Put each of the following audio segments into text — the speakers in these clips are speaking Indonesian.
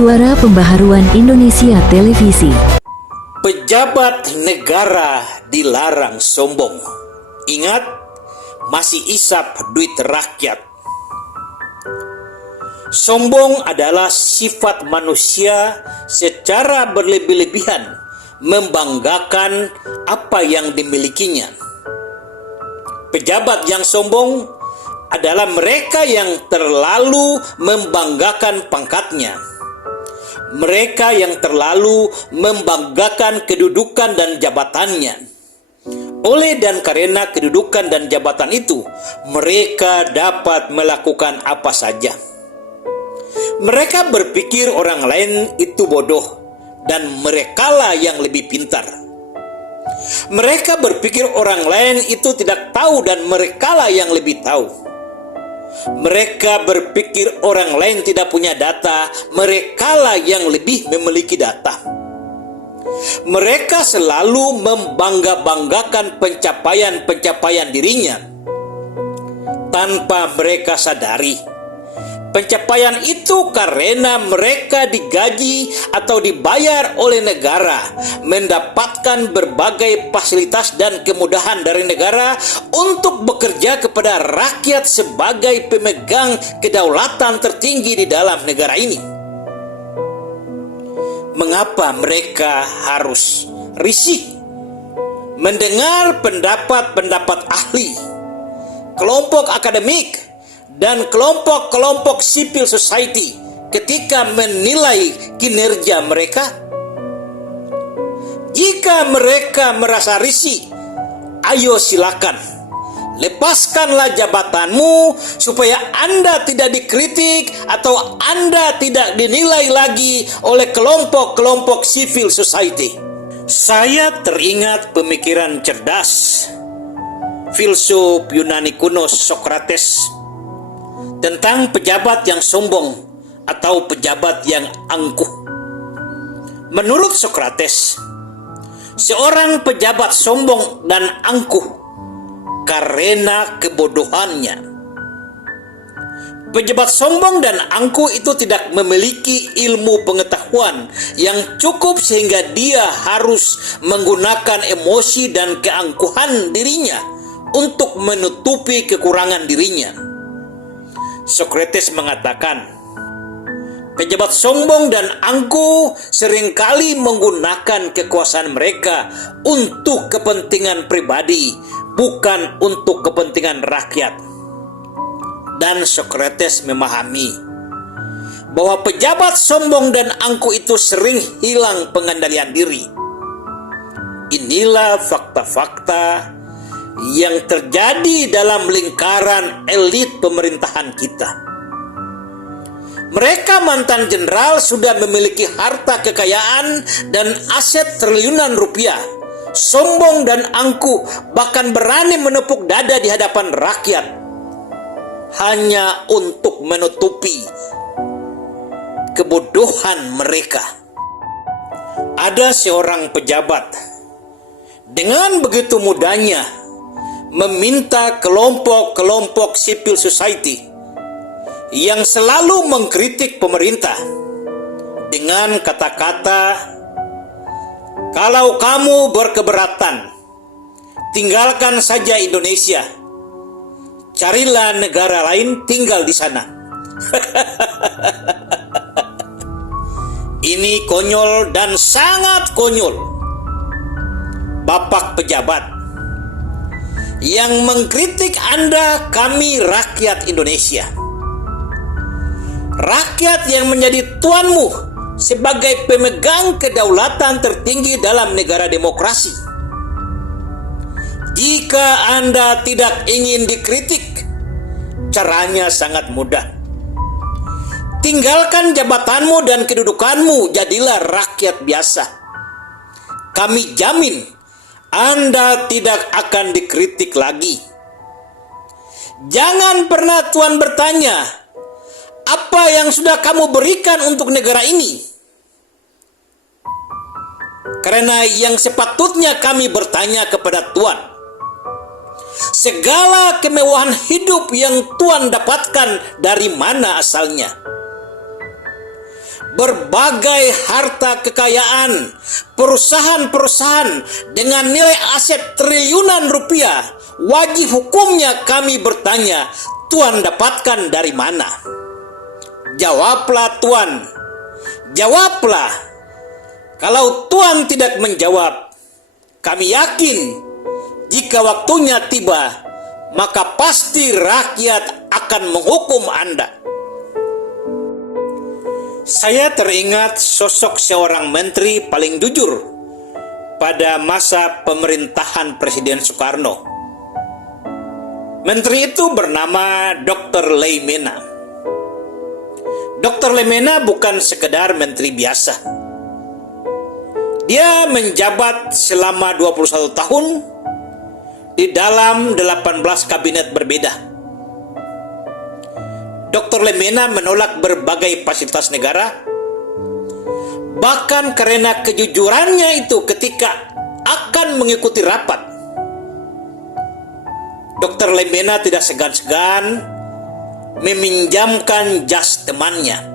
Suara Pembaharuan Indonesia Televisi. Pejabat negara dilarang sombong. Ingat, masih isap duit rakyat. Sombong adalah sifat manusia secara berlebih-lebihan membanggakan apa yang dimilikinya. Pejabat yang sombong adalah mereka yang terlalu membanggakan pangkatnya. Mereka yang terlalu membanggakan kedudukan dan jabatannya. Oleh dan karena kedudukan dan jabatan itu, mereka dapat melakukan apa saja. Mereka berpikir orang lain itu bodoh dan merekalah yang lebih pintar. Mereka berpikir orang lain itu tidak tahu dan merekalah yang lebih tahu. Mereka berpikir orang lain tidak punya data, merekalah yang lebih memiliki data. Mereka selalu membangga-banggakan pencapaian-pencapaian dirinya tanpa mereka sadari. Pencapaian itu karena mereka digaji atau dibayar oleh negara, mendapatkan berbagai fasilitas dan kemudahan dari negara untuk bekerja kepada rakyat sebagai pemegang kedaulatan tertinggi di dalam negara ini. Mengapa mereka harus risih mendengar pendapat-pendapat ahli, kelompok akademik, dan kelompok-kelompok civil society ketika menilai kinerja mereka? Jika mereka merasa risih, ayo silakan, lepaskanlah jabatanmu supaya Anda tidak dikritik atau Anda tidak dinilai lagi oleh kelompok-kelompok civil society. Saya teringat pemikiran cerdas filsuf Yunani kuno Sokrates tentang pejabat yang sombong atau pejabat yang angkuh. Menurut Sokrates, seorang pejabat sombong dan angkuh karena kebodohannya. Pejabat sombong dan angkuh itu tidak memiliki ilmu pengetahuan yang cukup sehingga dia harus menggunakan emosi dan keangkuhan dirinya untuk menutupi kekurangan dirinya. Sokrates mengatakan, pejabat sombong dan angkuh seringkali menggunakan kekuasaan mereka untuk kepentingan pribadi, bukan untuk kepentingan rakyat. Dan Sokrates memahami bahwa pejabat sombong dan angkuh itu sering hilang pengendalian diri. Inilah fakta-fakta yang terjadi dalam lingkaran elit pemerintahan kita. Mereka mantan jenderal sudah memiliki harta kekayaan dan aset triliunan rupiah, sombong dan angkuh, bahkan berani menepuk dada di hadapan rakyat hanya untuk menutupi kebodohan mereka. Ada seorang pejabat dengan begitu mudahnya meminta kelompok-kelompok civil society yang selalu mengkritik pemerintah dengan kata-kata, kalau kamu berkeberatan, tinggalkan saja Indonesia, carilah negara lain tinggal di sana. Ini konyol dan sangat konyol. Bapak pejabat yang mengkritik Anda, kami rakyat Indonesia. Rakyat yang menjadi tuanmu sebagai pemegang kedaulatan tertinggi dalam negara demokrasi. Jika Anda tidak ingin dikritik, caranya sangat mudah. Tinggalkan jabatanmu dan kedudukanmu, jadilah rakyat biasa. Kami jamin Anda tidak akan dikritik lagi. Jangan pernah Tuan bertanya, apa yang sudah kamu berikan untuk negara ini? Karena yang sepatutnya kami bertanya kepada Tuan, segala kemewahan hidup yang Tuan dapatkan dari mana asalnya? berbagai harta kekayaan, perusahaan-perusahaan dengan nilai aset triliunan rupiah, wajib hukumnya kami bertanya, Tuan dapatkan dari mana? Jawablah Tuan, jawablah. Kalau Tuan tidak menjawab, kami yakin jika waktunya tiba, maka pasti rakyat akan menghukum Anda. Saya teringat sosok seorang menteri paling jujur pada masa pemerintahan Presiden Soekarno. Menteri itu bernama Dr. Leimena. Dr. Leimena bukan sekedar menteri biasa. Dia menjabat selama 21 tahun di dalam 18 kabinet berbeda. Dr. Leimena menolak berbagai fasilitas negara, bahkan karena kejujurannya itu ketika akan mengikuti rapat. Dr. Leimena tidak segan-segan meminjamkan jas temannya.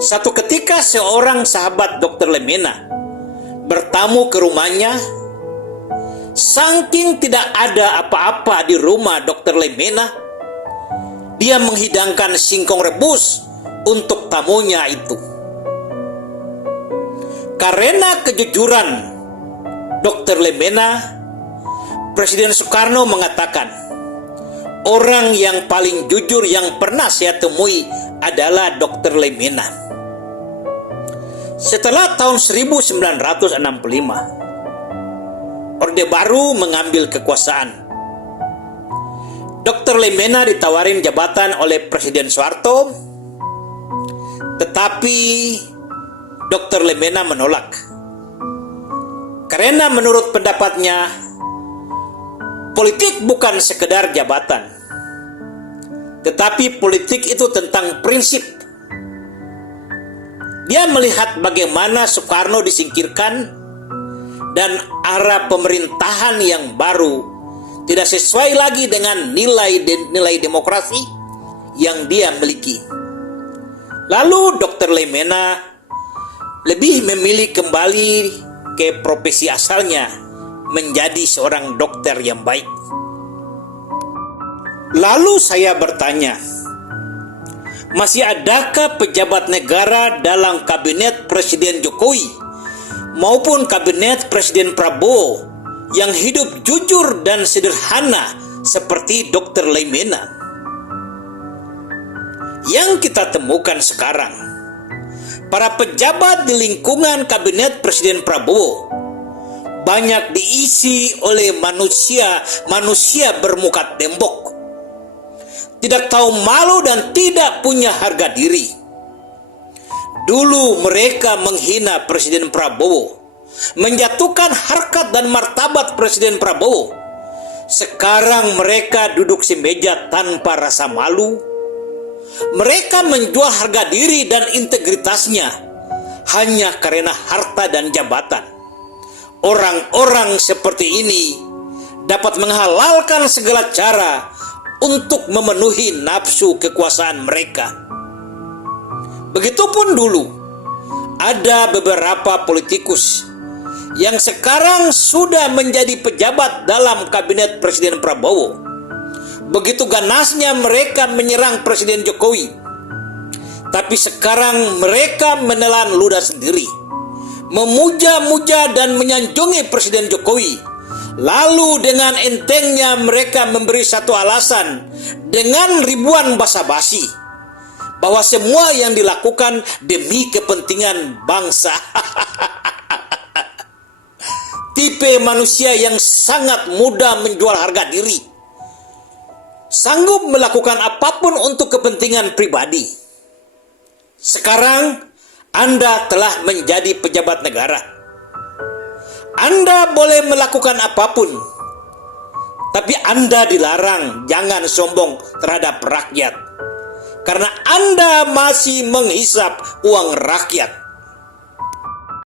Satu ketika seorang sahabat Dr. Leimena bertamu ke rumahnya. Saking tidak ada apa-apa di rumah Dr. Leimena, dia menghidangkan singkong rebus untuk tamunya itu. Karena kejujuran Dr. Leimena, Presiden Soekarno mengatakan, orang yang paling jujur yang pernah saya temui adalah Dr. Leimena. Setelah tahun 1965, Orde Baru mengambil kekuasaan. Dr. Leimena ditawarin jabatan oleh Presiden Soeharto, tetapi Dr. Leimena menolak. Karena menurut pendapatnya, politik bukan sekedar jabatan, tetapi politik itu tentang prinsip. Dia melihat bagaimana Soekarno disingkirkan dan arah pemerintahan yang baru tidak sesuai lagi dengan nilai demokrasi yang dia miliki. Lalu Dr. Leimena lebih memilih kembali ke profesi asalnya, menjadi seorang dokter yang baik. Lalu saya bertanya, masih adakah pejabat negara dalam kabinet Presiden Jokowi maupun kabinet Presiden Prabowo yang hidup jujur dan sederhana seperti Dr. Leimena? Yang kita temukan sekarang, para pejabat di lingkungan kabinet Presiden Prabowo banyak diisi oleh manusia bermuka tembok, tidak tahu malu dan tidak punya harga diri. Dulu mereka menghina Presiden Prabowo, menjatuhkan harkat dan martabat Presiden Prabowo. Sekarang mereka duduk semeja tanpa rasa malu. Mereka menjual harga diri dan integritasnya hanya karena harta dan jabatan. Orang-orang seperti ini dapat menghalalkan segala cara untuk memenuhi nafsu kekuasaan mereka. Begitupun dulu, ada beberapa politikus yang sekarang sudah menjadi pejabat dalam kabinet Presiden Prabowo. Begitu ganasnya mereka menyerang Presiden Jokowi, tapi sekarang mereka menelan ludah sendiri, memuja-muja dan menyanjungi Presiden Jokowi. Lalu dengan entengnya mereka memberi satu alasan dengan ribuan basa-basi bahwa semua yang dilakukan demi kepentingan bangsa. Tipe manusia yang sangat mudah menjual harga diri, sanggup melakukan apapun untuk kepentingan pribadi. Sekarang Anda telah menjadi pejabat negara. Anda boleh melakukan apapun, tapi Anda dilarang jangan sombong terhadap rakyat, karena Anda masih menghisap uang rakyat.